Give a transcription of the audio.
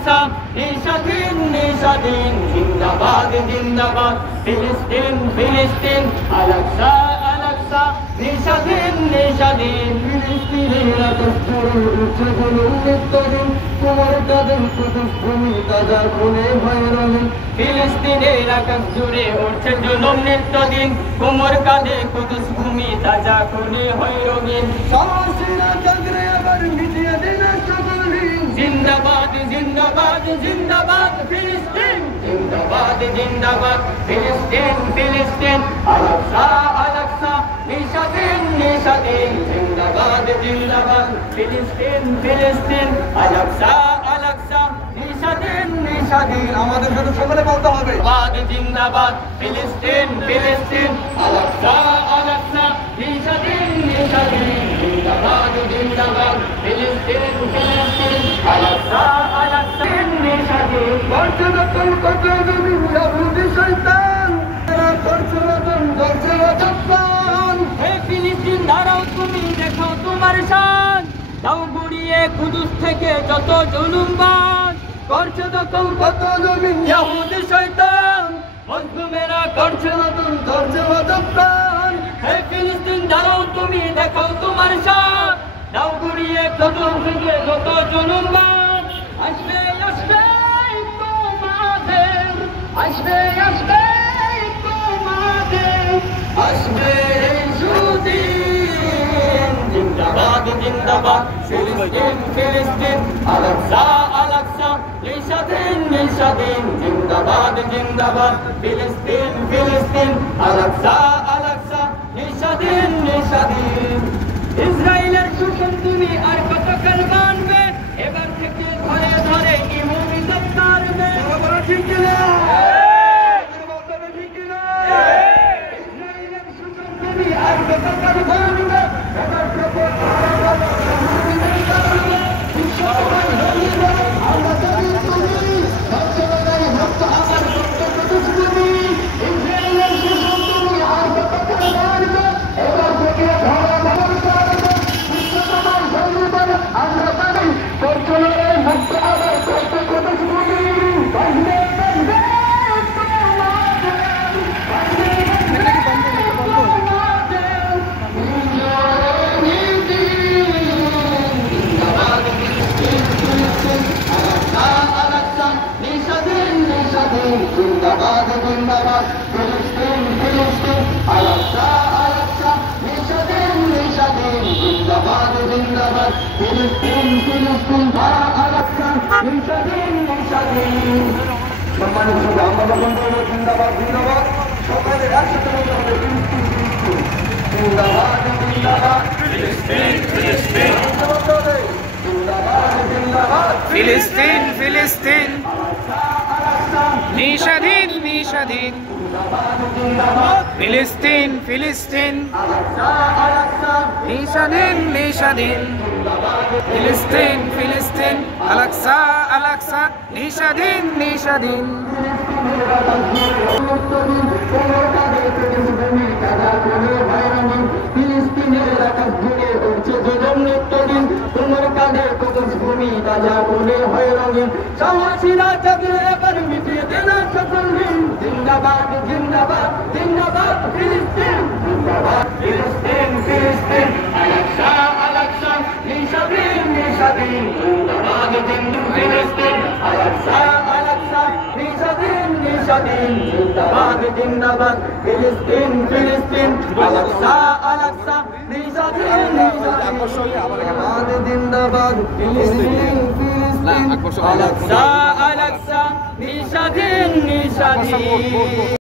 নিশাদিন নিশাদিন জিন্দাবাদ জিন্দাবাদ ফিলিস্তিন ফিলিস্তিন আলাকসা আলাকসা নিশাদিন নিশাদিন ফিলিস্তিনের আকাশ জুড়ে উঠছে জুলুম নিত্যদিন তোমার কাঁধে কুদুস ভূমি তাজা খুনে ভয় রঙিন ফিলিস্তিনের আকাশ জুড়ে উঠছে জুলুম নিত্যদিন কোমর কাঁধে কুদুস ভূমি তাজা খুনে হয় রঙিন সাহসীরা জাগরে আবার মিটিয়ে দেন সকল ঋণ জিন্দাবাদ জিন্দাবাদ জিন্দাবাদ ফিলিস্তিন জিন্দাবাদ জিন্দাবাদ ফিলিস্তিন ফিলিস্তিন আলাকসা আলাকসা নিশাদিন নিশাদিন জিন্দাবাদ জিন্দাবাদ ফিলিস্তিন ফিলিস্তিন আলাকসা আলাকসা নিশাদিন নিশাদিন আমাদের সাথে সকলে বলতে হবে জিন্দাবাদ ফিলিস্তিন ফিলিস্তিন আলাকসা আলাকসা নিশাদিন নিশাদিন জিন্দাবাদ জিন্দাবাদ ফিলিস্তিন ফিলিস্তিন আলাকসা আলাকসা নিশাদিন বর্তমান কত জমি ইহুদি শয়তান বর্তমান করছে জাপান হে ফিলিস্তিন দাঁড়াও তুমি দেখো তোমার শান দাও গুড়িয়ে কুদুস থেকে যত জুলুমবাজ করছে দখল কত জমি ইহুদি শয়তান মজলুমেরা করছে নতুন করছে জাপান হে ফিলিস্তিন দাঁড়াও তুমি দেখো তোমার শান দাও গুড়িয়ে কুদুস থেকে যত জুলুমবাজ আসবে আসবে তোমাদের আসবে আসবে তোমাদের আসবে সুদিন জিন্দাবাদ জিন্দাবাদ ফিলিস্তিন ফিলিস্তিন আলাকসা আলাকসা নিশাদিন নিশাদিন জিন্দাবাদ জিন্দাবাদ ফিলিস্তিন ফিলিস্তিন আলাকসা আলাকসা নিশাদিন নিশাদিন ইসরায়েলের শোষণ তুমি আর কতকাল মানবে এবার থেকে ধরে ধরে ইহুদি মারবে ঠিক না ইসরায়েলের শোষণ তুমি আর কতকাল মানবে এবার থেকে আমরা জানি তুমি সবচেয়ে ভক্ত আমার ভক্ত তুমি ইসরায়েলের শোষণ তুমি আর কতকাল মানবে এবার থেকে ধরে আমরা জানি করছলের মুক্ত আবার করতে কত শুনি বাজবে বাজবে জিন্দাবাদ জিন্দাবাদ ফিলিস্তিন ফিলিস্তিন আলাকসা আলাকসা নিশাদিন নিশাদিন জিন্দাবাদ জিন্দাবাদ ফিলিস্তিন ফিলিস্তিন আলাকসা নিশাদিন নিশাদিন সম্মানিত সবাই আমরা যখন বলবো জিন্দাবাদ জিন্দাবাদ সকালে একসাথে বলতে হবে ফিলিস্তিন ফিলিস্তিন জিন্দাবাদ জিন্দাবাদ ফিলিস্তিন ফিলিস্তিন জিন্দাবাদ জিন্দাবাদ ফিলিস্তিন ফিলিস্তিন নিশাদিন নিশাদিন ফিলিস্তিন ফিলিস্তিন নিশাদিন নিশাদিন ফিলিস্তিন ফিলিস্তিন আলাকসা আলাকসা নিশাদিন নিশাদিন ফিলিস্তিনের আকাশ জুড়ে উঠছে জুলুম নিত্যদিন তোমার কাঁধে কুদুস ভূমি তাজা খুনে হয় রঙিন সাহসীরা জাগরে আবার মিটিয়ে দেন সকল ঋণ জিন্দাবাদ জিন্দাবাদ জিন্দাবাদ ফিলিস্তিন জিন্দাবাদ ফিলিস্তিন ফিলিস্তিন আলাকসা আলাকসা নিশাদিন নিশাদিন জিন্দাবাদ ফিলিস্তিন আলাকসা আলাকসা নিশাদিন নিশাদিন জিন্দাবাদ জিন্দাবাদ ফিলিস্তিন ফিলিস্তিন আলাকসা আলাকসা নিশাদিন নিশাদিন জিন্দাবাদ ফিলিস্তিন ফিলিস্তিন আলাকসা আলাকসা নিশাদিন নিশাদিন